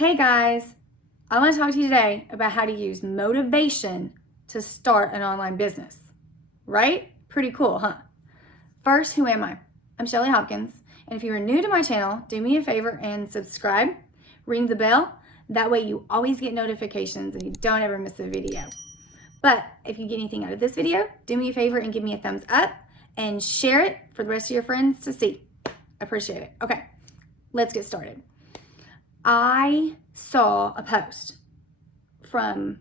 Hey guys, I want to talk to you today about how to use motivation to start an online business. Right? Pretty cool, huh? First, who am I? I'm Shelly Hopkins, and if you are new to my channel, do me a favor and subscribe, ring the bell. That way you always get notifications and you don't ever miss a video. But if you get anything out of this video, do me a favor and give me a thumbs up and share it for the rest of your friends to see. I appreciate it. Okay, let's get started. I saw a post from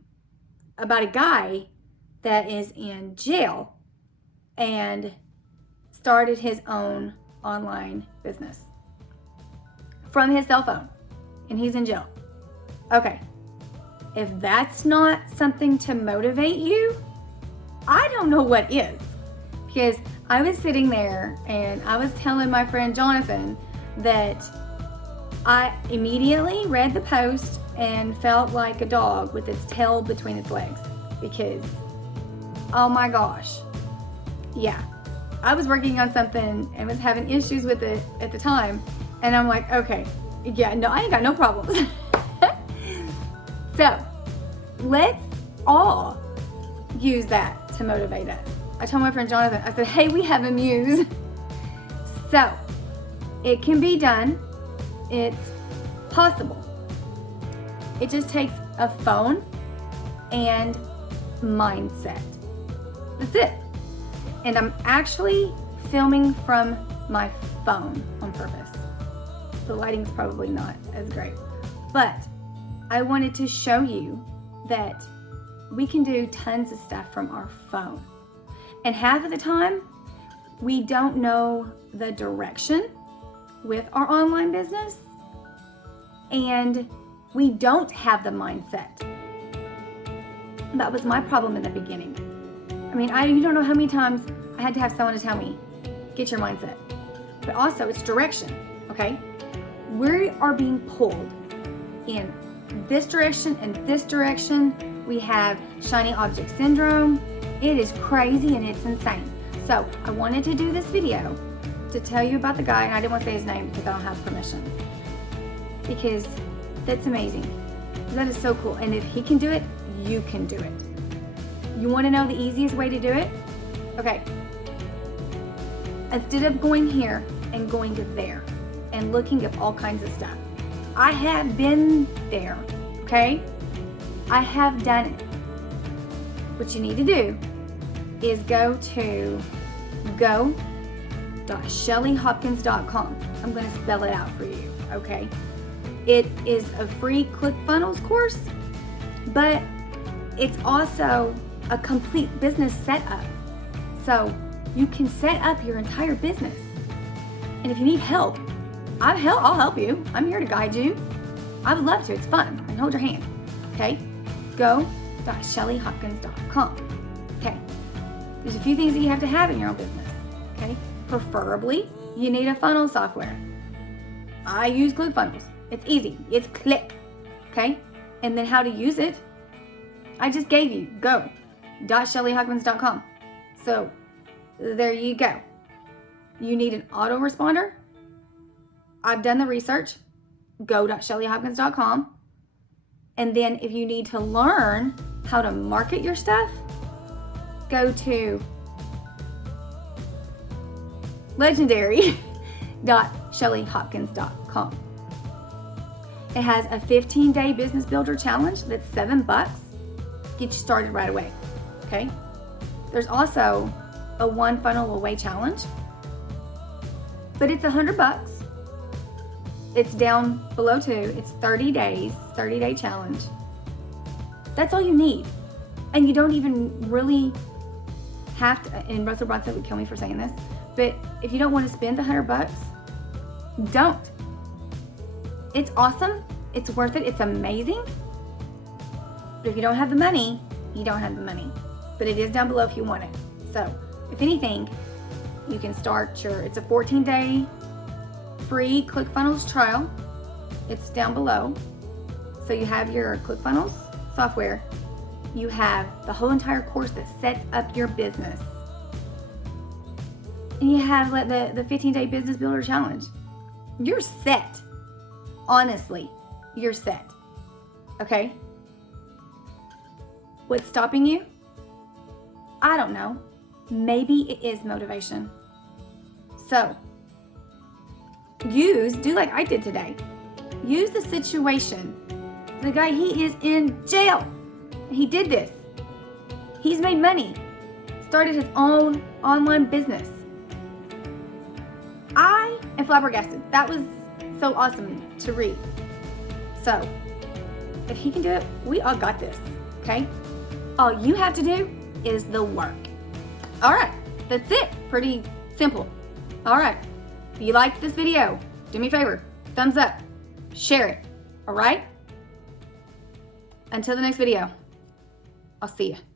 about a guy that is in jail and started his own online business from his cell phone, and he's in jail. Okay, if that's not something to motivate you, I don't know what is. Because I was sitting there and I was telling my friend Jonathan that I immediately read the post and felt like a dog with its tail between its legs because, oh my gosh, yeah. I was working on something and was having issues with it at the time, and I'm like, okay, yeah, no, I ain't got no problems. So, let's all use that to motivate us. I told my friend Jonathan, I said, hey, we have a muse. So, it can be done. It's possible. It just takes a phone and mindset. That's it. And I'm actually filming from my phone on purpose. The lighting's probably not as great, but I wanted to show you that we can do tons of stuff from our phone. And half of the time, we don't know the direction with our online business, and we don't have the mindset. That was my problem in the beginning. I mean, you don't know how many times I had to have someone to tell me, get your mindset. But also, it's direction, okay? We are being pulled in this direction and this direction. We have shiny object syndrome. It is crazy and it's insane. So I wanted to do this video to tell you about the guy, and I didn't want to say his name because I don't have permission. Because that's amazing. That is so cool. And if he can do it, you can do it. You want to know the easiest way to do it? Okay. Instead of going here and going to there and looking at all kinds of stuff, I have been there, okay? I have done it. What you need to do is go to go.shellyhopkins.com. I'm going to spell it out for you, okay? It is a free ClickFunnels course, but it's also a complete business setup. So you can set up your entire business. And if you need help, I'll help you. I'm here to guide you. I would love to. It's fun. I can hold your hand. Okay? Go.shellyhopkins.com. Okay. There's a few things that you have to have in your own business. Okay? Preferably, you need a funnel software. I use ClickFunnels. It's easy. It's click. Okay? And then how to use it, I just gave you. Go.shellyhopkins.com. So there you go. You need an autoresponder. I've done the research. Go.shellyhopkins.com. And then if you need to learn how to market your stuff, go to legendary.shellyhopkins.com. It has a 15-day business builder challenge that's $7. Get you started right away. Okay? There's also a one funnel away challenge, but it's $100. It's down below too. It's 30 days, 30-day challenge. That's all you need. And you don't even really have to, and Russell Brunson would kill me for saying this, but if you don't want to spend $100, don't. It's awesome. It's worth it. It's amazing. But if you don't have the money, you don't have the money. But it is down below if you want it. So, if anything, you can start it's a 14-day free ClickFunnels trial. It's down below. So you have your ClickFunnels software. You have the whole entire course that sets up your business. And you have the 15-day business builder challenge. You're set. Honestly, you're set. Okay? What's stopping you? I don't know. Maybe it is motivation. So, do like I did today. Use the situation. The guy, he is in jail. He did this. He's made money. Started his own online business. I am flabbergasted. That was so awesome to read. So, if he can do it, we all got this, okay? All you have to do is the work. All right, that's it. Pretty simple. All right, if you liked this video, do me a favor, thumbs up, share it, all right? Until the next video, I'll see you.